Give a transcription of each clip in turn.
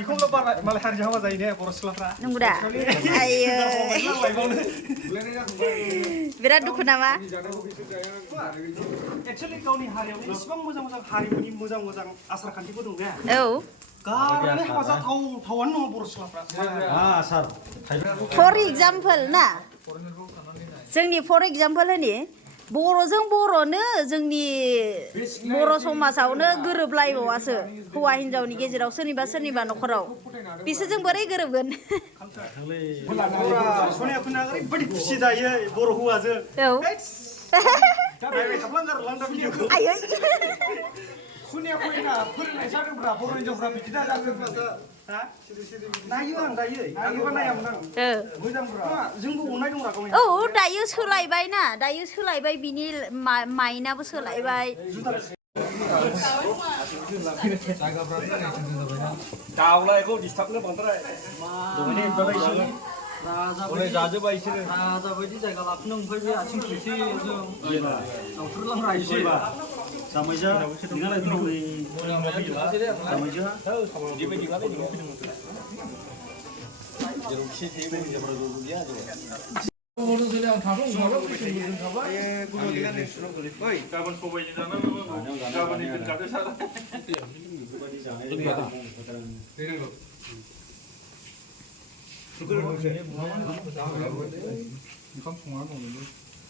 बेखौल' मालाय हारि हाबा जायो ने बर' सिख्लाफ्रा नंगौ दा आयो बिराद दुखु नामा एक्चुअली गावनि हारियाव इसिबां मोजां मोजां हारिमुनि मोजां मोजां आसार खान्थिफोर दं ने औ गारनानै हाबा जाथावानो नङा बर' सिख्लाफ्रा सार फर एग्जाम्पल ना जोंनि फर एग्जाम्पल होनि बर'जों बर'नो जोंनि बर' समाजावनो गोरोबलायबावासो हौवा हिनजावनि गेजेराव सोरनिबा न'खराव बिसोरजों बोरै गोरोबगोन सनियाफोरना ओरैबायदि खुसि जायो बर' हौवाजों औ आयै सनियाफोरना फोरोंनाय जादोंब्रा बर' हिनजावफ्रा बिदि दाजागोन नायो आं दायो आगोलबा नायामोन आं मोजांब्रा जोंबो अननाय दंब्रा गावनि औ दायो सोलायबाय ना दायो सोलायबाय बिनि माइन्दआबो सोलायबाय दावलायखौ डिस्टार्बनो बांद्राय जाजोबबाय बिसोरो राजा बायदि जायगा लाफिनो ओमफ्राय बे आथिं थुसि जों दावथुरलांरायसै जामायजा गाबोन सबायजों जानांगौ गाबोन दोनखादो सार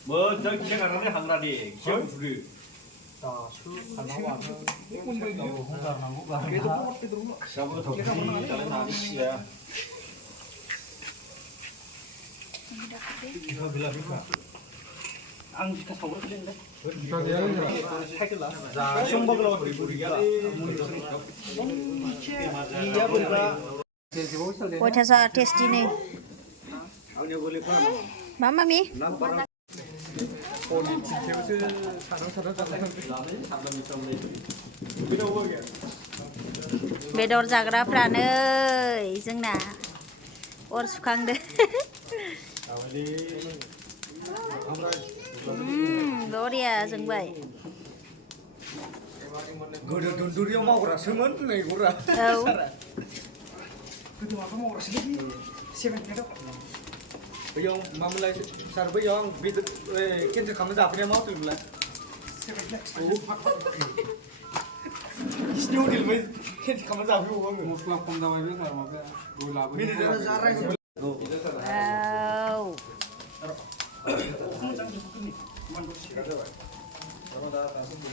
मोजां खिया गारनानै हांना दे खियाव फुदो आं बिखा सावग्रोदों अयथासार टेस्टि नै मा मामि बेदर जाग्राफ्रा नै जोंना अर सुखांदो बरिया जोंबाय गोदो दन्दुरियाव मावग्रासोमोन नै गुरा औ गोदो माबा मावग्रासोलै सेभेन पेडआव बैयाव मामोनलाय सार बैयाव आं बेदर केन्सेल खालामना जाफैनाया मा होदोंमोनलाय स्नि हटेलनिफ्राय केन्सेल खालामना जाफैबावो आङो मस्ला खम जाबाय बे माबाया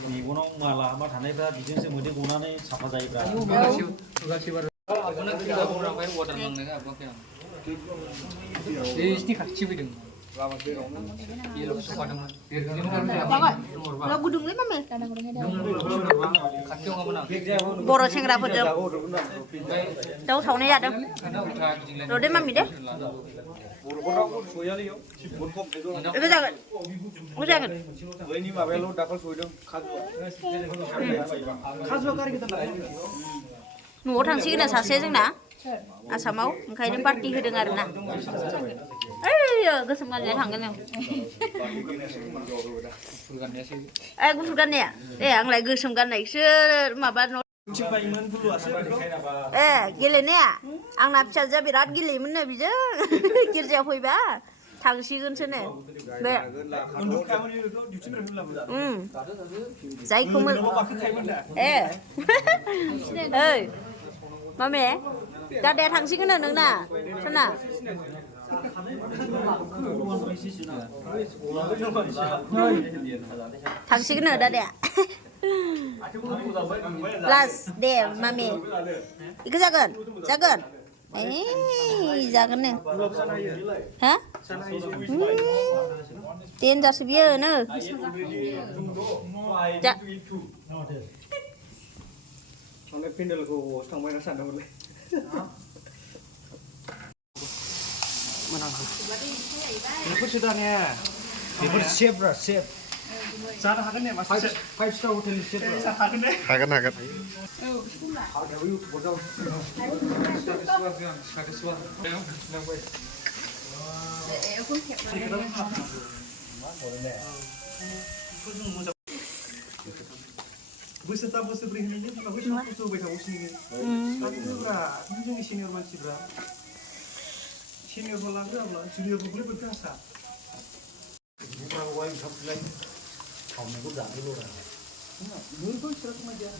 मेगनाव माला हामा थानायफ्रा बिजोंसो मोदै गनानै साफा जायोब्रा स्नि खाथि फैदों गुदुंलै मामे बर' सेंग्राफोरजों दाउ सावनाय जादों रदे मामि दे जागोन जागोन बैनि माबायाल' दाखाल सहैदों खाजुवा गारि गोदान न'आव थांसिगोन सासे जोंना आसामाव ओंखायनो पार्टि होदों आरोना गोसोम गाननाया थांगोन जों गुफुर गाननाया आंलाय गोसोम गाननायसो माबा गेलेनाया आंना फिसाजोआ बिराद गेलेयोमोननो बिजों गिर्जायाव फैबा थांसिगोनसो नो बे जायखौ ओइ मामे दादाया थांसिगोन नोंना सोना थांसिगोन दादाया लास दे मामे इखौ जागोन जागोन जागोन नो हा देनजारसो बियो नो थांनाय पेन्डेलखौ थांबायना सानदोंमोनलै बेफोरसो दा ने बेफोर सेफब्रा सेफ जानो हागोन ने मास्टार फाइभ स्टार हटेलनि सेफ हागोन ने हागोन बोसोरथा बोसोरब्रै होननानै बिमाखौ सब खस्थ' होबाय थाबावसिनो लांदोब्रा जोंनि सिनियर मानसिफ्रा सिनियरफोर लांदोब्ला जुनियरफोरखौलाय बोरैथो आसा बुंनांगौआ ओंखामलाय खावनायखौ जानो लरा नोंथ' इसोरा समाय गैया